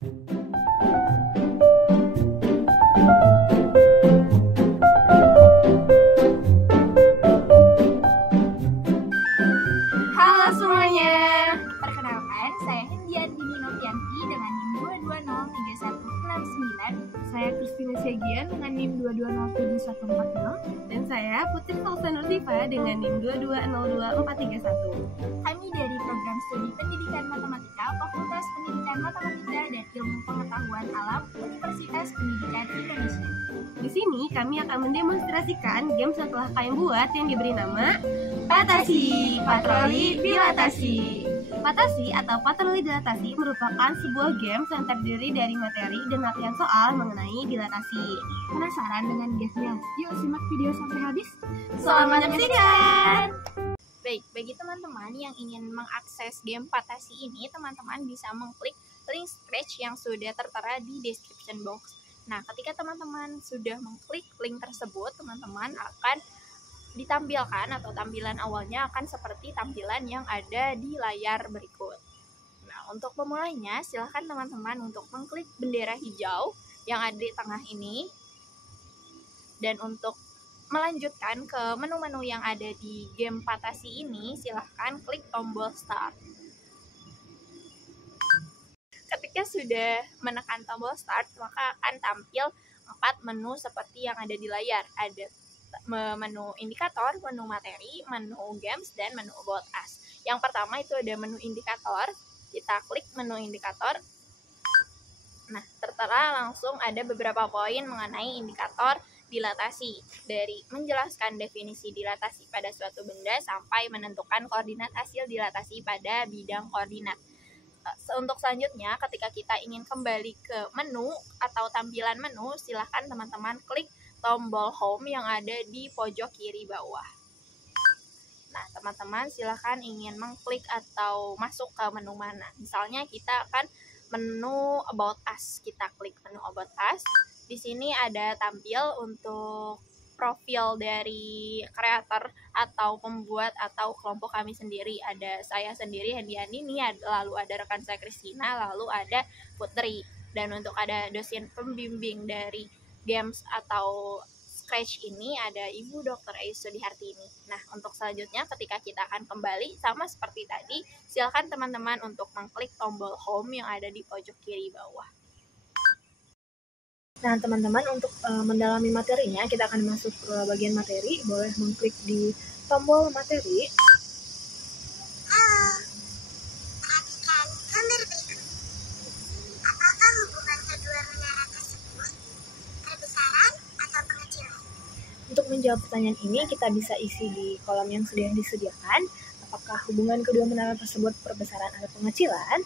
Halo semuanya, perkenalkan saya Hendian Dini Novianti dengan NIM 2203169. Saya Kristina Syagian dengan NIM 2207146. Dan saya Putri Salsanurdiva dengan NIM 2202431. Kami dari Program Studi Pendidikan Matematika Fakultas Pendidikan Matematika dan Ilmu Pengetahuan Alam Universitas Pendidikan Indonesia. Di sini kami akan mendemonstrasikan game setelah kalian buat yang diberi nama Patasi, Patroli Dilatasi. Patasi atau patroli dilatasi merupakan sebuah game yang terdiri dari materi dan latihan soal mengenai dilatasi. Penasaran dengan gamenya? Yuk simak video sampai habis. Selamat menyaksikan! Baik, bagi teman-teman yang ingin mengakses game Patasi ini, teman-teman bisa mengklik link Scratch yang sudah tertera di description box. Nah, ketika teman-teman sudah mengklik link tersebut, teman-teman akan ditampilkan atau tampilan awalnya akan seperti tampilan yang ada di layar berikut. Nah, untuk pemulainya, silahkan teman-teman untuk mengklik bendera hijau yang ada di tengah ini. Dan untuk melanjutkan ke menu-menu yang ada di game Patasi ini, silahkan klik tombol Start. Ketika sudah menekan tombol Start, maka akan tampil 4 menu seperti yang ada di layar. Ada menu indikator, menu materi, menu games, dan menu about us. Yang pertama itu ada menu indikator. Kita klik menu indikator. Nah, tertera langsung ada beberapa poin mengenai indikator dilatasi, dari menjelaskan definisi dilatasi pada suatu benda sampai menentukan koordinat hasil dilatasi pada bidang koordinat. Untuk selanjutnya, ketika kita ingin kembali ke menu atau tampilan menu, silahkan teman-teman klik tombol home yang ada di pojok kiri bawah. Nah, teman-teman silahkan ingin mengklik atau masuk ke menu mana. Misalnya kita akan menu about us. Kita klik menu about us. Di sini ada tampil untuk profil dari kreator atau pembuat atau kelompok kami sendiri. Ada saya sendiri, Hendiani, lalu ada rekan saya Kristina, lalu ada Putri. Dan untuk ada dosen pembimbing dari games atau Scratch ini ada Ibu Dr. Sudihartini. Nah, untuk selanjutnya ketika kita akan kembali sama seperti tadi, silakan teman-teman untuk mengklik tombol home yang ada di pojok kiri bawah. Nah teman-teman, untuk mendalami materinya, kita akan masuk ke bagian materi. Boleh mengklik di tombol materi. Perhatikan gambar berikut. Apakah hubungan kedua menara tersebut perbesaran atau pengecilan? Untuk menjawab pertanyaan ini, kita bisa isi di kolom yang sudah disediakan. Apakah hubungan kedua menara tersebut perbesaran atau pengecilan?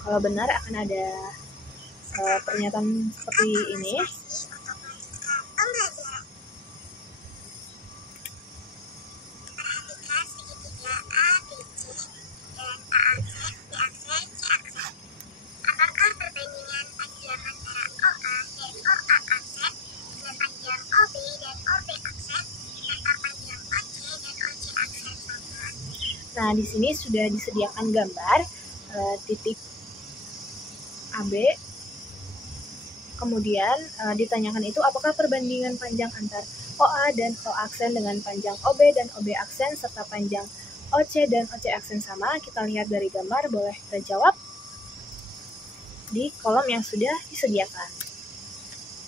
Kalau benar akan ada pernyataan seperti ini. Untuk melanjutkan pembelajaran. Perhatikan segitiga A, B, C dan A aksen, B aksen, C aksen. Apakah perbandingan panjang antara OA dan OA aksen dengan panjang OB dan OB aksen serta panjang OC dan OC aksen sama? Nah, di sini sudah disediakan gambar titik AB. Kemudian ditanyakan itu apakah perbandingan panjang antar OA dan O aksen dengan panjang OB dan OB aksen serta panjang OC dan OC aksen sama. Kita lihat dari gambar, boleh kita jawab di kolom yang sudah disediakan.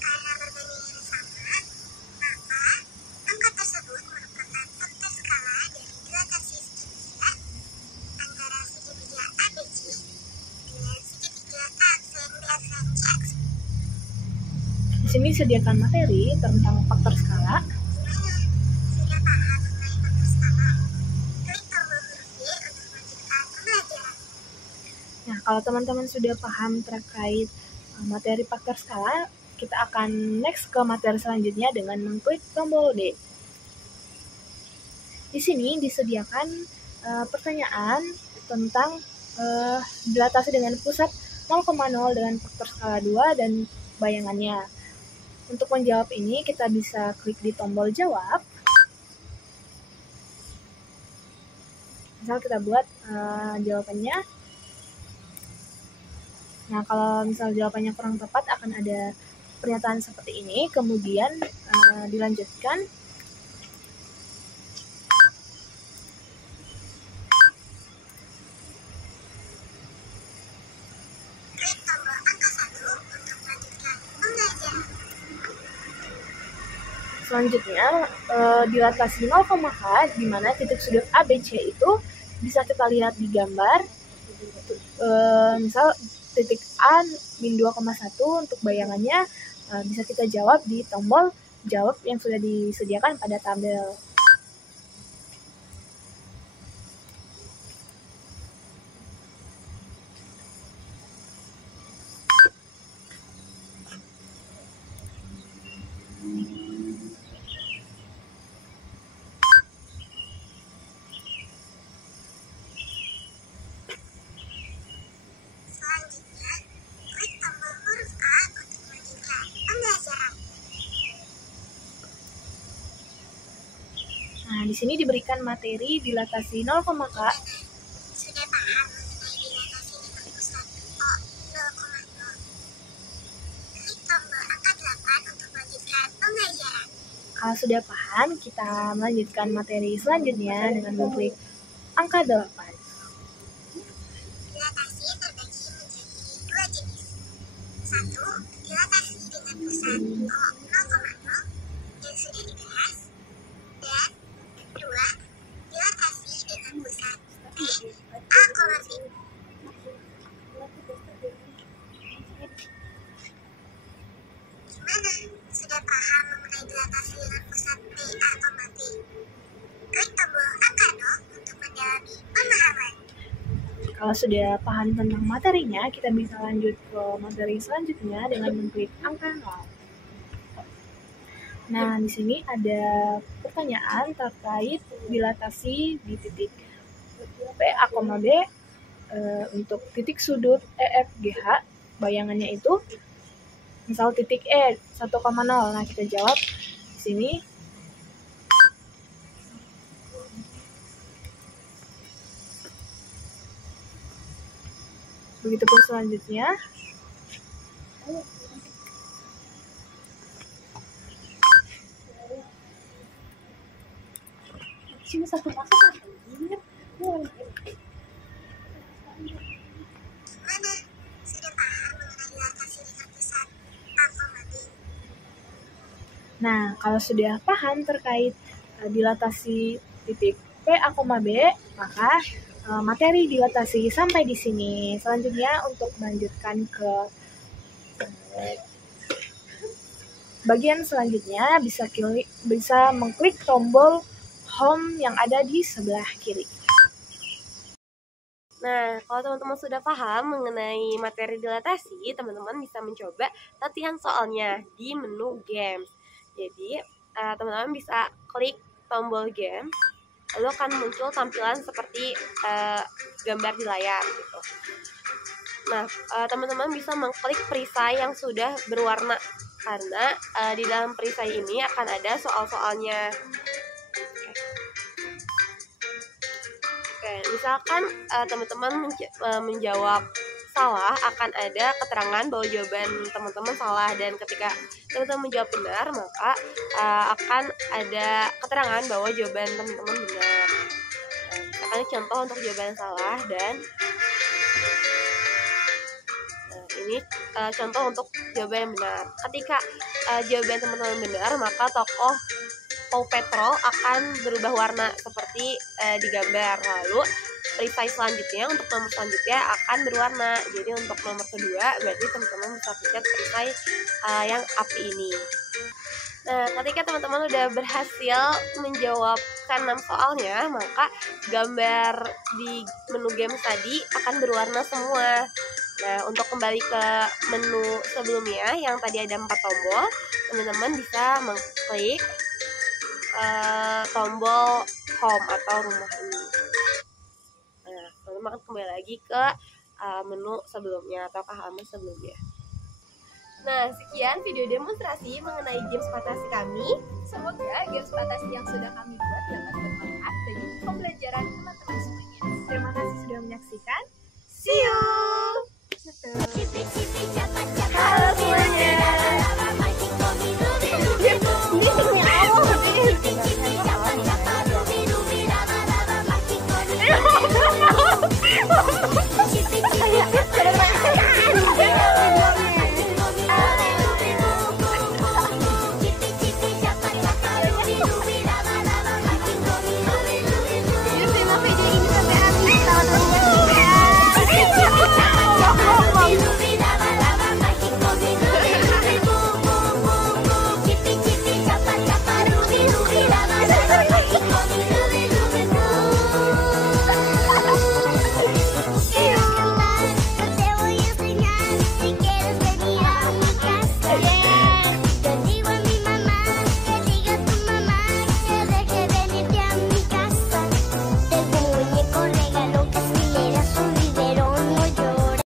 Karena perbandingan sama, maka angka tersebut merupakan faktor skala dari dilatasi segitiga antara segitiga ABC dengan segitiga A aksen, B aksen, C aksen. Di sini disediakan materi tentang faktor skala. Gimana? Sudah paham mengenai faktor skala? Klik tombol huruf Y untuk melanjutkan pembelajaran. Nah, kalau teman-teman sudah paham terkait materi faktor skala, kita akan next ke materi selanjutnya dengan mengklik tombol D. Di sini disediakan pertanyaan tentang dilatasi dengan pusat 0,0 dengan faktor skala 2 dan bayangannya. Untuk menjawab ini, kita bisa klik di tombol jawab. Misal kita buat jawabannya. Nah, kalau misal jawabannya kurang tepat akan ada pernyataan seperti ini, kemudian dilanjutkan. Klik tombol angka 1 untuk melanjutkan pembelajaran. Selanjutnya, dilatasi 0,K, di mana titik sudut ABC itu bisa kita lihat di gambar. Misal titik A min 2,1 untuk bayangannya bisa kita jawab di tombol jawab yang sudah disediakan pada tabel. Selanjutnya, klik tombol huruf A untuk melanjutkan pembelajaran. Nah, di sini diberikan materi dilatasi 0,K. Sudah paham mengenai dilatasi titik pusat O 0,0? Klik tombol angka 8 untuk melanjutkan pembelajaran. Kalau sudah paham, kita melanjutkan materi selanjutnya dengan mengklik angka 8. Dilatasi terbagi menjadi dua jenis. 1. Dilatasi dengan pusat O 0,0 yang sudah dibahas. Dan 2. Dilatasi dengan pusat P A, B. Gimana? Sudah paham mengenai dilatasi dengan pusat P A, B? Klik tombol angka 0 untuk mendalami pemahaman. Kalau sudah paham tentang materinya, kita bisa lanjut ke materi selanjutnya dengan mengklik angka 0. Nah, di sini ada pertanyaan terkait dilatasi di titik PA, B untuk titik sudut EFGH. Bayangannya itu misal titik E 1,0. Nah, kita jawab di sini. Begitupun selanjutnya. Sini satu pasang. Gimana? Sudah paham mengenai dilatasi dengan pusat A, B? Nah, kalau sudah paham terkait dilatasi titik PA, B, maka materi dilatasi sampai di sini. Selanjutnya untuk melanjutkan ke bagian selanjutnya bisa mengklik tombol home yang ada di sebelah kiri. Nah, kalau teman-teman sudah paham mengenai materi dilatasi, teman-teman bisa mencoba latihan soalnya di menu games. Jadi, teman-teman bisa klik tombol game, lalu akan muncul tampilan seperti gambar di layar gitu. Nah, teman-teman bisa mengklik perisai yang sudah berwarna, karena di dalam perisai ini akan ada soal-soalnya. Oke, misalkan teman-teman menjawab salah, akan ada keterangan bahwa jawaban teman-teman salah, dan ketika teman-teman menjawab benar, maka akan ada keterangan bahwa jawaban teman-teman benar. Misalkan contoh untuk jawaban salah, dan ini contoh untuk jawaban yang benar. Ketika jawaban teman-teman benar, maka tokoh Paw Patrol akan berubah warna seperti di gambar. Lalu perisai selanjutnya, untuk nomor selanjutnya akan berwarna. Jadi untuk nomor kedua berarti teman-teman bisa pencet perisai yang api ini. Nah, ketika teman-teman udah berhasil menjawabkan 6 soalnya, maka gambar di menu game tadi akan berwarna semua. Nah, untuk kembali ke menu sebelumnya yang tadi ada 4 tombol, teman-teman bisa mengklik tombol home atau rumah ini. Nah, teman-teman akan kembali lagi ke menu sebelumnya atau ke halaman sebelumnya. Nah, sekian video demonstrasi mengenai games fantasi kami. Semoga games fantasi yang sudah kami buat dapat bermanfaat bagi pembelajaran teman-teman semuanya. Terima kasih sudah menyaksikan. See you.